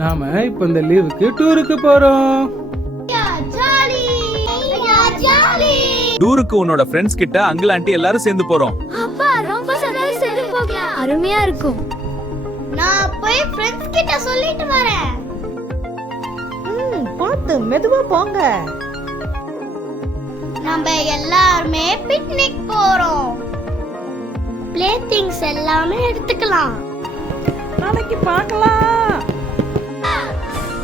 நாம இப்ப இந்த லீவுக்கு டூருக்கு போறோம். டூருக்கு உன்னோட ஃப்ரெண்ட்ஸ் கிட்ட அங்கிள் ஆண்டி எல்லாரும் சேர்ந்து போறோம். அப்பா ரொம்ப சந்தோஷமா சேர்ந்து போகலாம். அருமையா இருக்கும். நான் போய் ஃப்ரெண்ட்ஸ் கிட்ட சொல்லிட்டு வரேன். பாத்து மெதுவா போங்க. நம்ம எல்லாரும் பிக்னிக் போறோம். ப்ளே திங்ஸ் எல்லாமே எடுத்துக்கலாம். நாளைக்கு பார்க்கலாம்.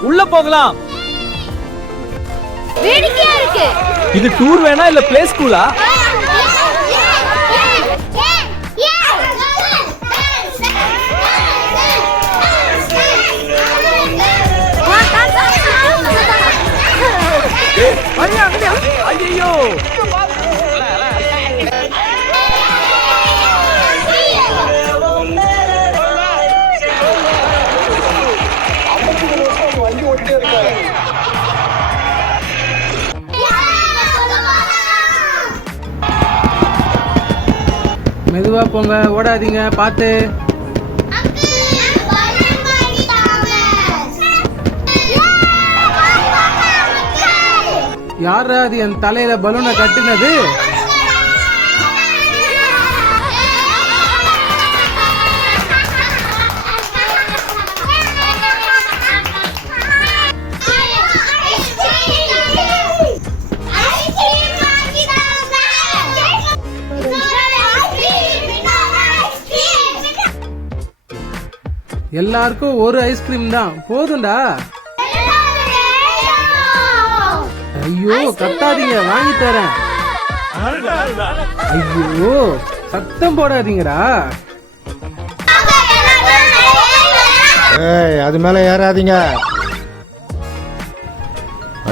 உள்ள போகலாம். வேடிக்கையா இருக்கு. இது டூர் வேணா இல்ல ப்ளே ஸ்கூலா? ஐயோ மெதுவா போங்க, ஓடாதீங்க, பாத்து. யாரா அது என் தலையில பலூனை கட்டுனது? எல்லாருக்கும் ஒரு ஐஸ்கிரீம் தான் போதும்டா. ஐயோ கத்தாதீங்க, வாங்கி தரேன். ஐயோ சத்தம் போடாதீங்கடா. அது மேல ஏறாதீங்க.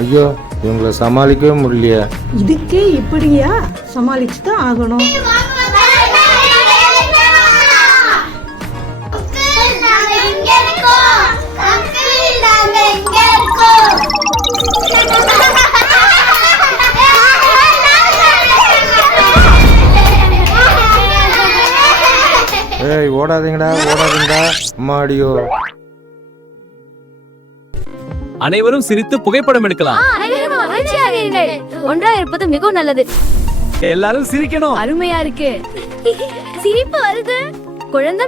ஐயோ இவங்களை சமாளிக்கவே முடியலையே. இதுக்கே இப்படியா? சமாளிச்சுதான் ஆகணும். ஏய் ஓடாதீங்கடா, ஓடாதீங்கடா. அம்மாடியோ. அனைவரும் சிரித்து புகைப்படம் எடுக்கலாம். ஒன்றா இருப்பது மிகவும் நல்லது. எல்லாரும் சிரிக்கணும். அருமையா இருக்கு. சிரிப்பு வருது. குழந்தை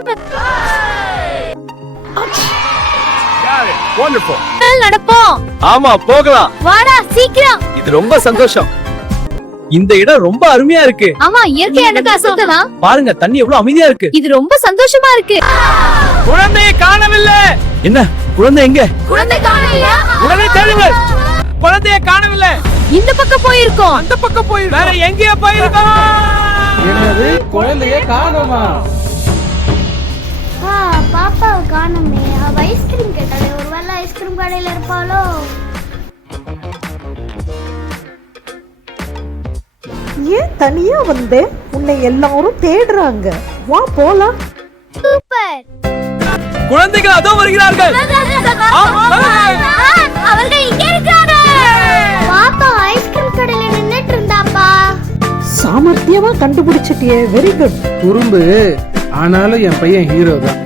நடப்போம். ஆமா போகலாம். வாடா சீக்கிரம். இது ரொம்ப சந்தோஷம். இந்த இடம் ரொம்ப அருமையா இருக்கு. ஆமா இயற்கை எனக்கு அசத்தலாம். பாருங்க தண்ணி எவ்வளவு அமைதியா இருக்கு. இது ரொம்ப சந்தோஷமா இருக்கு. குழந்தையை காணவில்லை. என்ன குழந்தை எங்க? குழந்தை காணவில்லை. உடனே தேடுங்கள். குழந்தையை காணவில்லை. இந்த பக்கம் போயிருக்கோம். அந்த பக்கம் போய் வேற எங்கேயோ போயிருக்கோம். என்னது குழந்தைய காணோமா? பாப்பாவை காணுமே. அவ ஐஸ்கிரீம் கேட்டாலே. ஒருவேளை ஐஸ்கிரீம் கடையில இருப்பாளோ? ஏன் தனியா வந்தே? உன்னை எல்லாரும் தேடுறாங்க. வா போலாம். சூப்பர். குழந்தைகள் அதோ வருகிறார்கள். அவர்கள் இங்க இருக்காங்க. பாப்பா ஐஸ்கிரீம் கடையில நின்னுட்டு இருந்தாப்பா. சாமர்த்தியமா கண்டுபிடிச்சிட்டியே. Very good. குறும்பு. ஆனாலும் என் பையன் ஹீரோ தான்.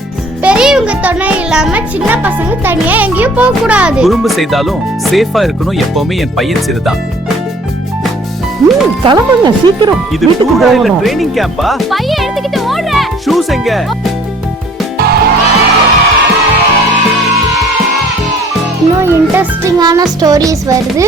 பெரியவங்க துணை இல்லாம சின்ன பசங்க தனியா எங்கேயும் போக கூடாது. குறும்பு செய்தாலும் சேஃபா இருக்கணும். எப்பவுமே என் பையன் சிறுதான். கிளம்புங்க சீக்கிரம். இது டூரா இல்ல ட்ரெய்னிங் கேம்பா? பையன் எடுத்துக்கிட்டு ஓடுற. ஷூஸ் எங்க? இன்னும் இன்ட்ரெஸ்டிங்கான ஸ்டோரிஸ் வருது.